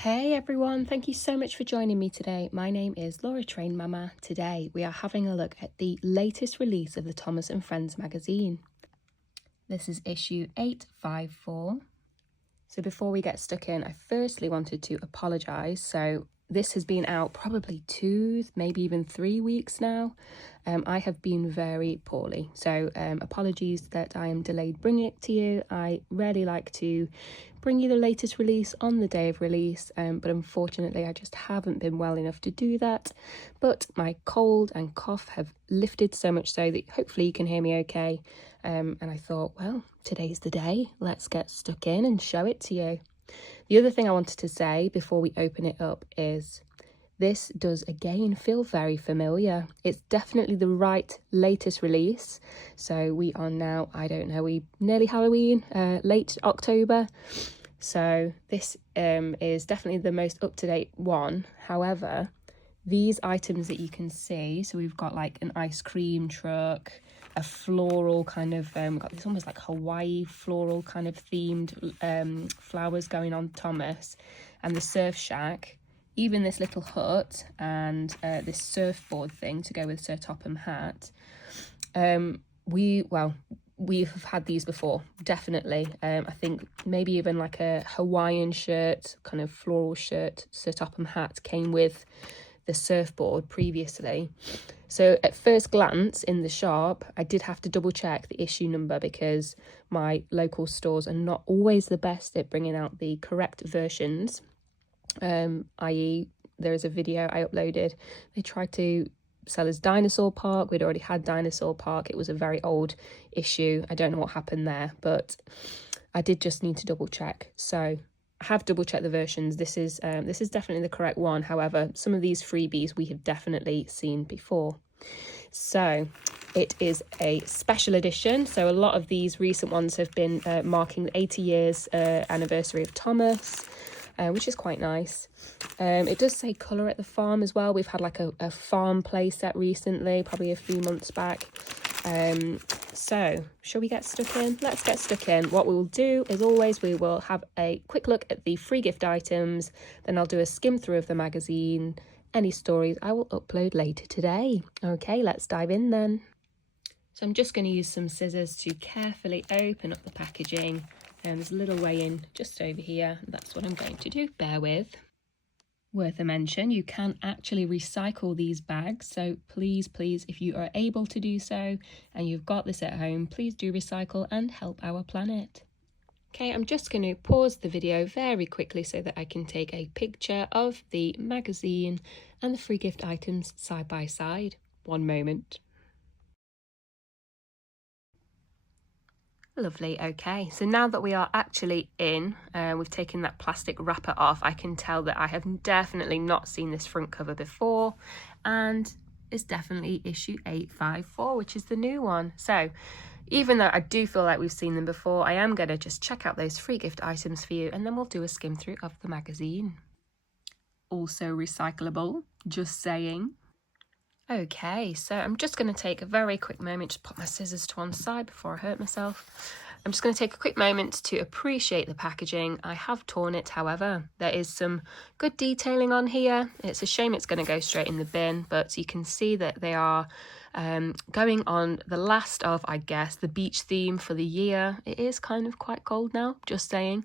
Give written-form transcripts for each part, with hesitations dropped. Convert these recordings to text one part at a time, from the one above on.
Hey everyone, thank you so much for joining me today. My name is Laura Train Mama. Today we are having a look at the latest release of the Thomas and Friends magazine. This is issue 854. So before we get stuck in, I firstly wanted to apologise. So this has been out probably 2, maybe even 3 weeks now. I have been very poorly, so apologies that I am delayed bringing it to you. I really like to bring you the latest release on the day of release, but unfortunately I just haven't been well enough to do that. But my cold and cough have lifted so much so that hopefully you can hear me okay. And I thought, well, today's the day. Let's get stuck in and show it to you. The other thing I wanted to say before we open it up is this does again feel very familiar. It's definitely the right latest release. So we are now, I don't know, we nearly Halloween, late October. So this is definitely the most up-to-date one. However, these items that you can see, so we've got like an ice cream truck, a floral kind of, got this almost like Hawaii floral kind of themed flowers going on Thomas, and the surf shack, even this little hut, and this surfboard thing to go with Sir Topham Hatt. We've had these before, definitely. I think maybe even like a Hawaiian shirt, kind of floral shirt, Sir Topham Hatt came with the surfboard previously. So at first glance in the shop, I did have to double check the issue number because my local stores are not always the best at bringing out the correct versions. I.e. there is a video I uploaded. They tried to sell us Dinosaur Park. We'd already had Dinosaur Park. It was a very old issue. I don't know what happened there, but I did just need to double check. So I have double checked the versions. This is definitely the correct one. However, some of these freebies we have definitely seen before. So it is a special edition. So a lot of these recent ones have been marking the 80 years anniversary of Thomas, which is quite nice. It does say colour at the farm as well. We've had like a farm play set recently, probably a few months back. So shall we get stuck in? Let's get stuck in. What we will do is always we will have a quick look at the free gift items, then I'll do a skim through of the magazine. Any stories I will upload later today. Okay, let's dive in then. So I'm just going to use some scissors to carefully open up the packaging. And there's a little way in just over here. That's what I'm going to do. Bear with. Worth a mention, you can actually recycle these bags. So please, if you are able to do so and you've got this at home, please do recycle and help our planet. Okay, I'm just going to pause the video very quickly so that I can take a picture of the magazine and the free gift items side by side. One moment. Lovely. Okay, so now that we are actually in, we've taken that plastic wrapper off, I can tell that I have definitely not seen this front cover before, and it's definitely issue 854, which is the new one. So even though I do feel like we've seen them before, I am going to just check out those free gift items for you, and then we'll do a skim through of the magazine. Also recyclable, just saying. Okay, so I'm just going to take a very quick moment to put my scissors to one side before I hurt myself. I'm just going to take a quick moment to appreciate the packaging. I have torn it, however. There is some good detailing on here. It's a shame it's going to go straight in the bin, but you can see that they are going on the last of, I guess, the beach theme for the year. It is kind of quite cold now, just saying.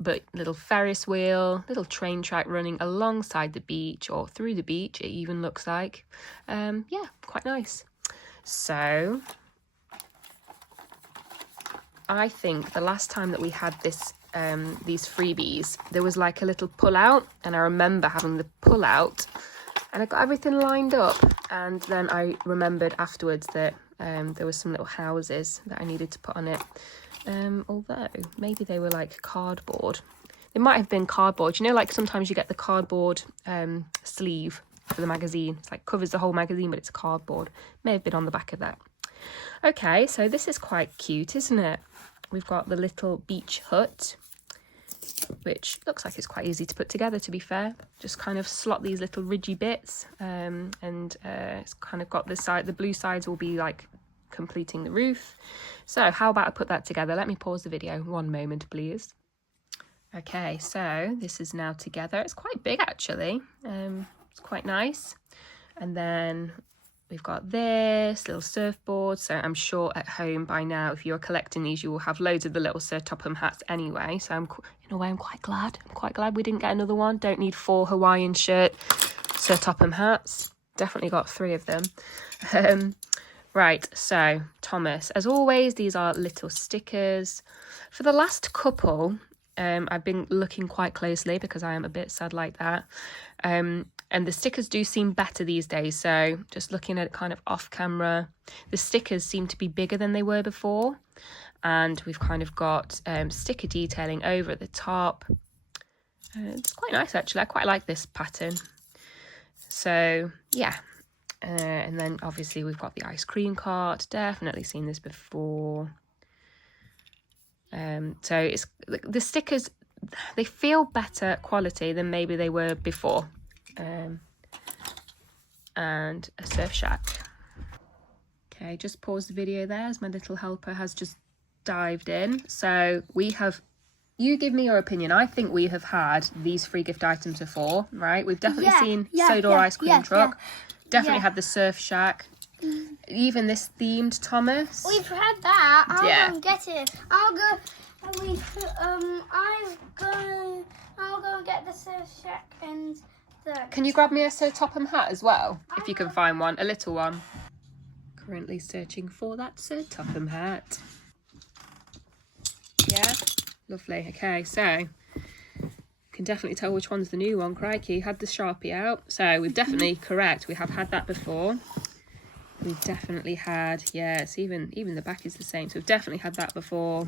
But little Ferris wheel, little train track running alongside the beach or through the beach, it even looks like. Yeah, quite nice. So I think the last time that we had this these freebies, there was like a little pull out, and I remember having the pull out and I got everything lined up, and then I remembered afterwards that there was some little houses that I needed to put on it. Although maybe they were like cardboard. They might have been cardboard. You know, like sometimes you get the cardboard sleeve for the magazine. It's like covers the whole magazine, but it's a cardboard. May have been on the back of that. Okay, so this is quite cute, isn't it? We've got the little beach hut, which looks like it's quite easy to put together, to be fair. Just kind of slot these little ridgy bits, and it's kind of got this side. The blue sides will be like completing the roof. So how about I put that together? Let me pause the video 1 moment, please. Okay, so this is now together. It's quite big actually. It's quite nice. And then we've got this little surfboard. So I'm sure at home by now, if you're collecting these, you will have loads of the little Sir Topham hats anyway. So in a way, I'm quite glad. I'm quite glad we didn't get another one. Don't need 4 Hawaiian shirt Sir Topham hats. Definitely got 3 of them. Right, so Thomas, as always, these are little stickers. For the last couple, I've been looking quite closely because I am a bit sad like that. And the stickers do seem better these days. So just looking at it kind of off camera, the stickers seem to be bigger than they were before. And we've kind of got sticker detailing over at the top. It's quite nice actually. I quite like this pattern. So yeah. And then obviously we've got the ice cream cart. Definitely seen this before. So it's the stickers, they feel better quality than maybe they were before. And a surf shack. Okay, just pause the video there as my little helper has just dived in. So we have, you give me your opinion. I think we have had these free gift items before, right? We've definitely seen Sodor ice cream truck. Definitely had the surf shack. Even this themed Thomas. We've had that. I'll go and get it. I'll go and get the surf shack and the... Can you grab me a Sir Topham hat as well? If you can find one, a little one. Currently searching for that Sir Topham hat. Yeah, lovely. Okay, so can definitely tell which one's the new one. Crikey, had the Sharpie out. So we've definitely correct. We have had that before. We've definitely had, it's even the back is the same. So we've definitely had that before.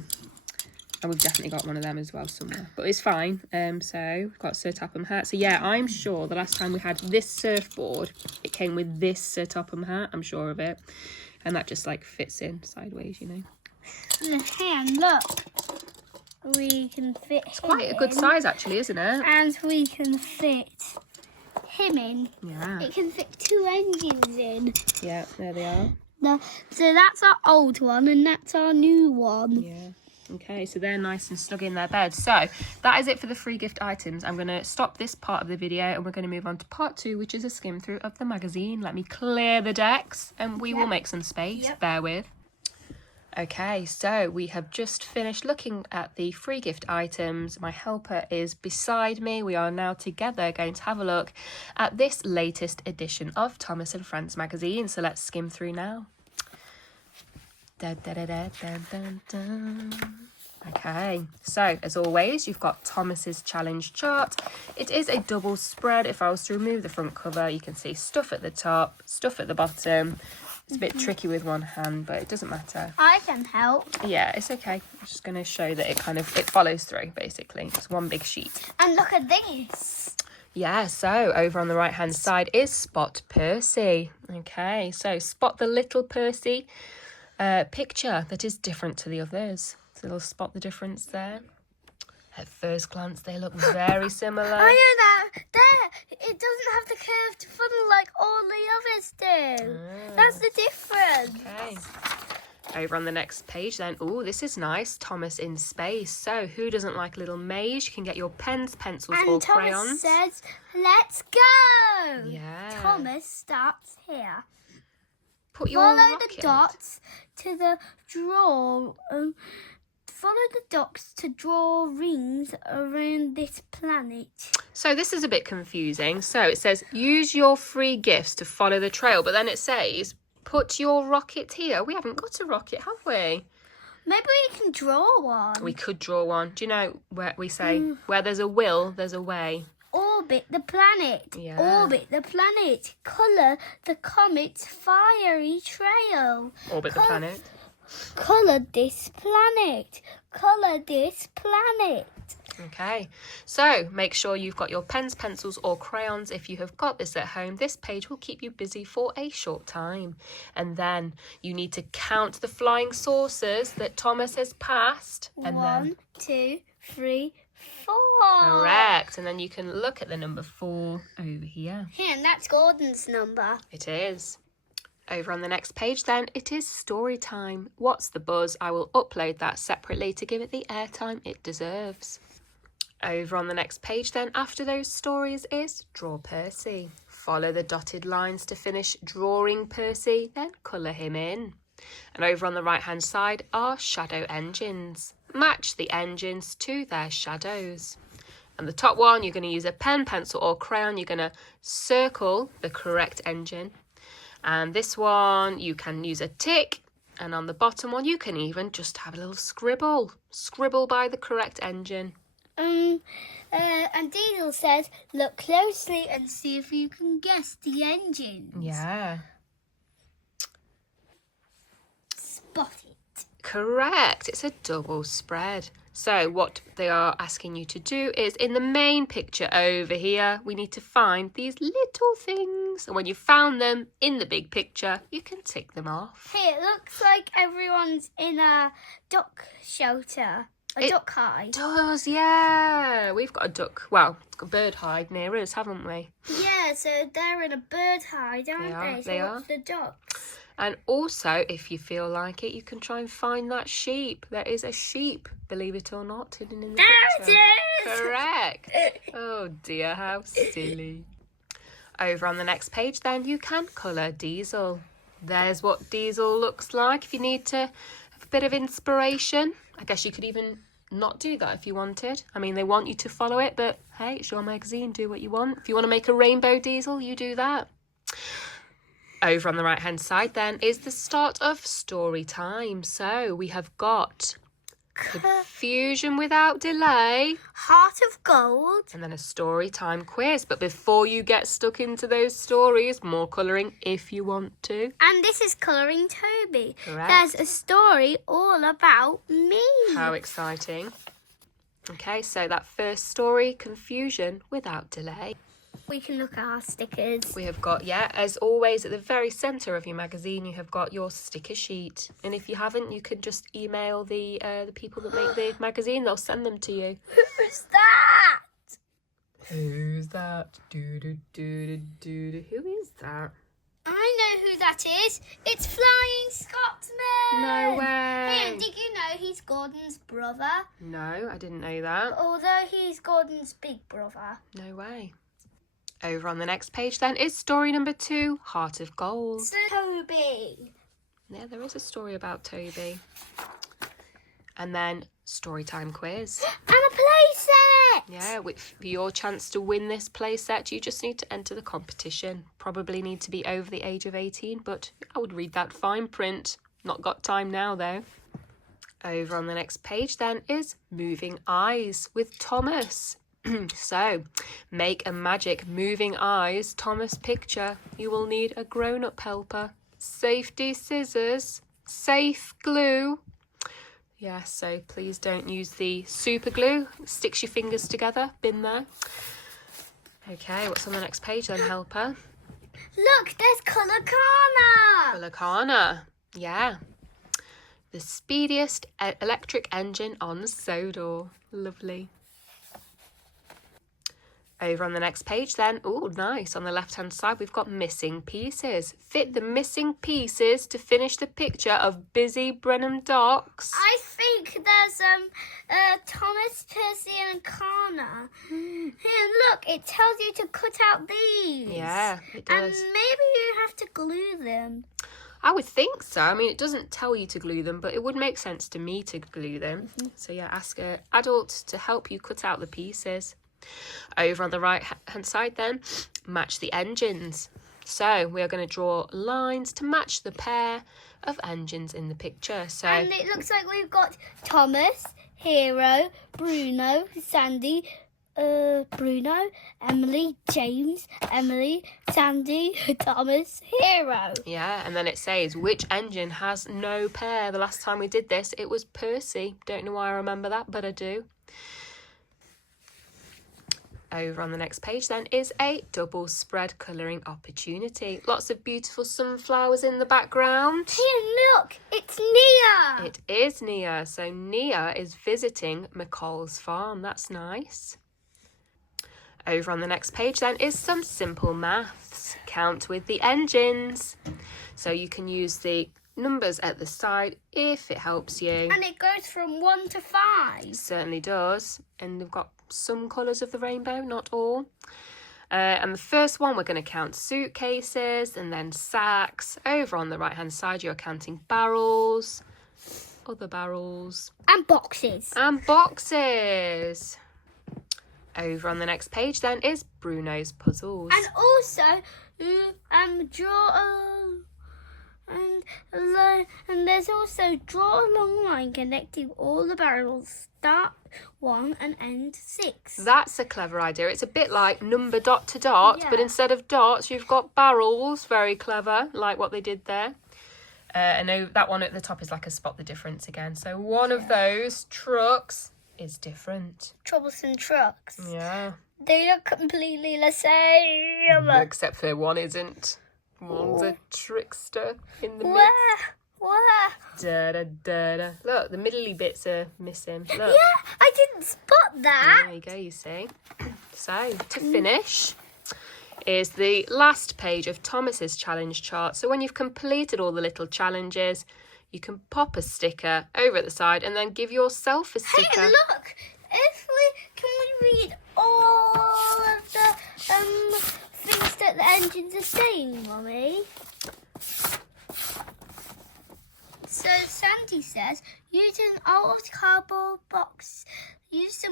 And we've definitely got one of them as well somewhere. But it's fine. So we've got Sir Topham hat. So yeah, I'm sure the last time we had this surfboard, it came with this Sir Topham hat. I'm sure of it. And that just like fits in sideways, you know. And look. We can fit It's quite a good size actually, isn't it? And we can fit him in. Yeah. It can fit 2 engines in. Yeah, there they are. So that's our old one and that's our new one. Yeah. Okay, so they're nice and snug in their bed. So that is it for the free gift items. I'm going to stop this part of the video and we're going to move on to part 2, which is a skim through of the magazine. Let me clear the decks and we will make some space. Bear with. Okay, so we have just finished looking at the free gift items. My helper is beside me. We are now together going to have a look at this latest edition of Thomas and Friends magazine. So let's skim through now. Da, da, da, da, da, da, da. Okay, so as always, you've got Thomas's challenge chart. It is a double spread. If I was to remove the front cover, you can see stuff at the top, stuff at the bottom. It's a bit tricky with one hand, but it doesn't matter. I can help. Yeah, it's okay. I'm just going to show that it follows through, basically. It's one big sheet. And look at this. Yeah, so over on the right-hand side is Spot Percy. Okay, so spot the little Percy picture that is different to the others. So we'll spot the difference there. At first glance, they look very similar. I know that. There, it doesn't have the curved funnel like all the others do. That's the difference. Okay. Over on the next page then. Oh, this is nice. Thomas in space. So who doesn't like a little maze? You can get your pens, pencils or crayons. And Thomas says, let's go. Yeah. Thomas starts here. Put your Follow rocket. the dots to the draw. Follow the dots to draw rings around this planet. So this is a bit confusing. So it says, use your free gifts to follow the trail. But then it says, put your rocket here. We haven't got a rocket, have we? Maybe we can draw one. We could draw one. Do you know where we say, where there's a will, there's a way? Orbit the planet. Yeah. Orbit the planet. Colour the comet's fiery trail. Orbit the planet. Colour this planet. Colour this planet. Okay, so make sure you've got your pens, pencils or crayons. If you have got this at home, this page will keep you busy for a short time. And then you need to count the flying saucers that Thomas has passed. And 1, 2, 3, 4. Correct. And then you can look at the number 4 over here. Here, and that's Gordon's number. It is. Over on the next page then, it is story time. What's the buzz? I will upload that separately to give it the airtime it deserves. Over on the next page then, after those stories, is Draw Percy. Follow the dotted lines to finish drawing Percy, then colour him in. And over on the right hand side are shadow engines. Match the engines to their shadows. And the top one, you're going to use a pen, pencil or crayon. You're going to circle the correct engine. And this one, you can use a tick. And on the bottom one, you can even just have a little scribble. Scribble by the correct engine. And Diesel says, look closely and see if you can guess the engines. Yeah. Spot it. Correct. It's a double spread. So what they are asking you to do is in the main picture over here, we need to find these little things. And when you've found them in the big picture, you can tick them off. Hey, it looks like everyone's in a duck shelter. Duck hide. Does, yeah. We've got a duck, well, a bird hide near us, haven't we? Yeah, so they're in a bird hide, aren't they? So They what's are. the ducks? And also, if you feel like it, you can try and find that sheep. There is a sheep, believe it or not, hidden in the picture. There it is! Correct. Oh dear, how silly. Over on the next page then, you can colour Diesel. There's what Diesel looks like if you need to have a bit of inspiration. I guess you could even not do that if you wanted. I mean, they want you to follow it, but hey, it's your magazine, do what you want. If you want to make a rainbow Diesel, you do that. Over on the right hand side then is the start of story time. So we have got Confusion Without Delay, Heart of Gold. and then a story time quiz. But before you get stuck into those stories, more colouring if you want to. And this is Colouring Toby. Correct. There's a story all about me. How exciting. Okay, so that first story, Confusion Without Delay. We can look at our stickers. We have got, yeah, as always, at the very centre of your magazine, you have got your sticker sheet. And if you haven't, you can just email the people that make the magazine. They'll send them to you. Who's that? Who's that? Do-do-do-do-do-do. Who is that? I know who that is. It's Flying Scotsman. No way. Hey, did you know he's Gordon's brother? No, I didn't know that. Although he's Gordon's big brother. No way. Over on the next page then is story number 2, Heart of Gold. So Toby. Yeah, there is a story about Toby. And then story time quiz. And a playset. Yeah, for your chance to win this playset, you just need to enter the competition. Probably need to be over the age of 18, but I would read that fine print. Not got time now, though. Over on the next page, then, is Moving Eyes with Thomas. So, make a magic moving eyes Thomas picture. You will need a grown-up helper, safety scissors, safe glue. Yeah, so please don't use the super glue. It sticks your fingers together. Been there. Okay, what's on the next page then, helper? Look, there's Colorcana. Colorcana. Yeah. The speediest electric engine on Sodor. Lovely. Over on the next page then, oh nice, on the left hand side we've got missing pieces. Fit the missing pieces to finish the picture of busy Brenham Docks. I think there's Thomas, Percy and Kana. Here, look, it tells you to cut out these. Yeah, it And does. maybe you have to glue them. I would think so. I mean, it doesn't tell you to glue them, but it would make sense to me to glue them. So yeah, ask an adult to help you cut out the pieces. Over on the right hand side then, match the engines. So we are going to draw lines to match the pair of engines in the picture. So And it looks like we've got Thomas, Hero, Bruno, Sandy, Bruno, Emily, James, Emily, Sandy, Thomas, Hero. yeah, and then it says which engine has no pair. The last time we did this, it was Percy. Don't know why I remember that, but I do. Over on the next page then is a double spread colouring opportunity. Lots of beautiful sunflowers in the background. Here, look, it's Nia. It is Nia. So Nia is visiting McCall's farm. That's nice. Over on the next page then is some simple maths. Count with the engines. So you can use the numbers at the side if it helps you. And it goes from 1 to 5. It certainly does. And we've got some colours of the rainbow, not all. And the first one, we're going to count suitcases and then sacks. Over on the right-hand side, you're counting barrels, other barrels. And boxes. And boxes. Over on the next page then is Bruno's puzzles. And also, and there's also draw a long line connecting all the barrels. Start 1 and end 6. That's a clever idea. It's a bit like number dot to dot, Yeah. but instead of dots, you've got barrels. Very clever, like what they did there. And that one at the top is like a spot the difference again. So one of those trucks is different. Troublesome trucks. Yeah. They look completely the same. Except for one isn't. One's a trickster in the mix. Where? Da, da, da, da. Look, the middly bits are missing. Look. Yeah, I didn't spot that. There you go, you see. So, to finish is the last page of Thomas's challenge chart. So when you've completed all the little challenges, you can pop a sticker over at the side and then give yourself a sticker. Hey, look! Can we read all of the things that the engines are saying, Mummy? So Sandy says, use an old cardboard box. Use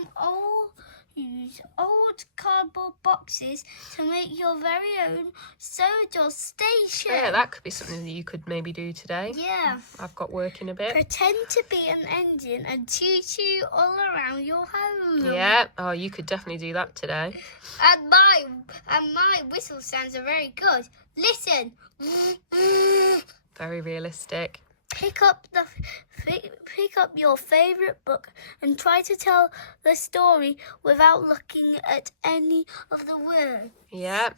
old cardboard boxes to make your very own soda station. Yeah, that could be something that you could maybe do today. Yeah. I've got work in a bit. Pretend to be an engine and choo-choo all around your home. Yeah. Oh, you could definitely do that today. And my whistle sounds are very good. Listen. Very realistic. Pick up your favourite book and try to tell the story without looking at any of the words. Yeah.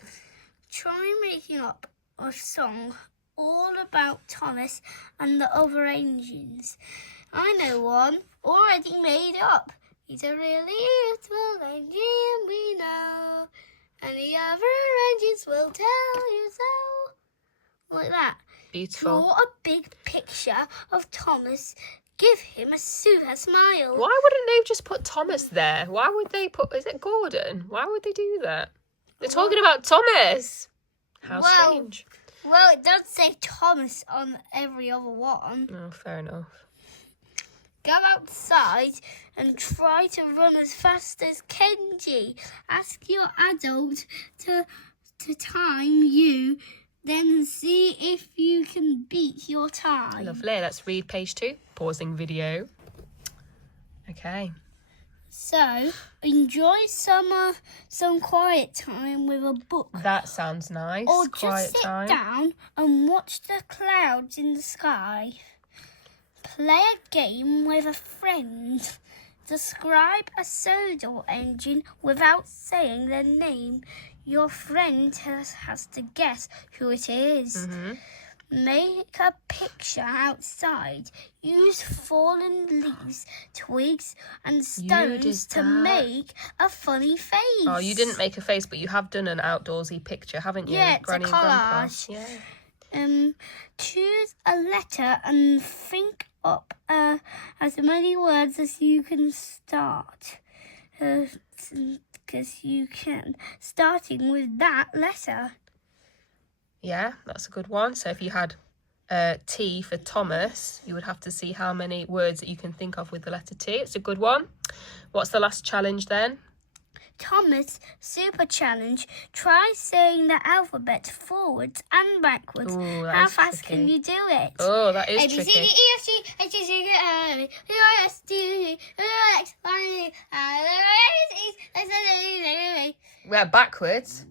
Try making up a song all about Thomas and the other engines. I know one already made up. He's a really useful engine, we know, and the other engines will tell you so. Like that. Beautiful. Draw a big picture of Thomas. Give him a super smile. Why wouldn't they just put Thomas there? Why would they put... Is it Gordon? Why would they do that? They're talking about Thomas. How strange. Well, it does say Thomas on every other one. Oh, fair enough. Go outside and try to run as fast as Kenji. Ask your adult to time you, then see if you can beat your time. Lovely. Let's read page 2. Pausing video. Okay. So, enjoy some quiet time with a book. That sounds nice. Or Quiet just sit time. down and watch the clouds in the sky. Play a game with a friend. Describe a soda engine without saying their name. Your friend has to guess who it is. Make a picture outside. Use fallen leaves, twigs and stones to make a funny face. Oh, you didn't make a face, but you have done an outdoorsy picture, haven't you? Yeah, it's Granny a and Grandpa. collage. Yeah. Choose a letter and think up as many words as you can start. Because you can, starting with that letter. Yeah, that's a good one. So if you had T for Thomas, you would have to see how many words that you can think of with the letter T. It's a good one. What's the last challenge then? Thomas Super Challenge. Try saying the alphabet forwards and backwards. Ooh, that How is fast tricky. can you do it? Oh, that is A, B, C, D, tricky. E, F, G, H, I, J, K, L, M, N, O, P, Q, R, S, T, U, V, W, X, Y, Z, We're backwards.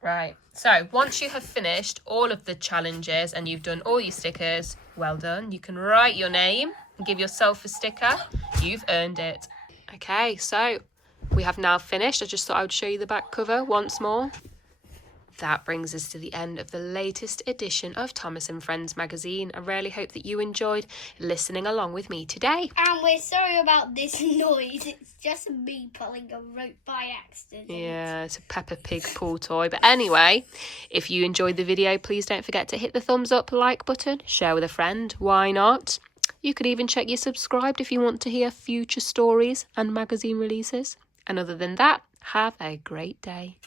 Right, so once you have finished all of the challenges and you've done all your stickers, well done. You can write your name and give yourself a sticker. You've earned it. Okay, so we have now finished. I just thought I would show you the back cover once more. That brings us to the end of the latest edition of Thomas and Friends magazine. I really hope that you enjoyed listening along with me today. And we're sorry about this noise. It's just me pulling a rope by accident. Yeah, it's a Peppa Pig pull toy. But anyway, if you enjoyed the video, please don't forget to hit the thumbs up, like button, share with a friend. Why not? You could even check you're subscribed if you want to hear future stories and magazine releases. And other than that, have a great day.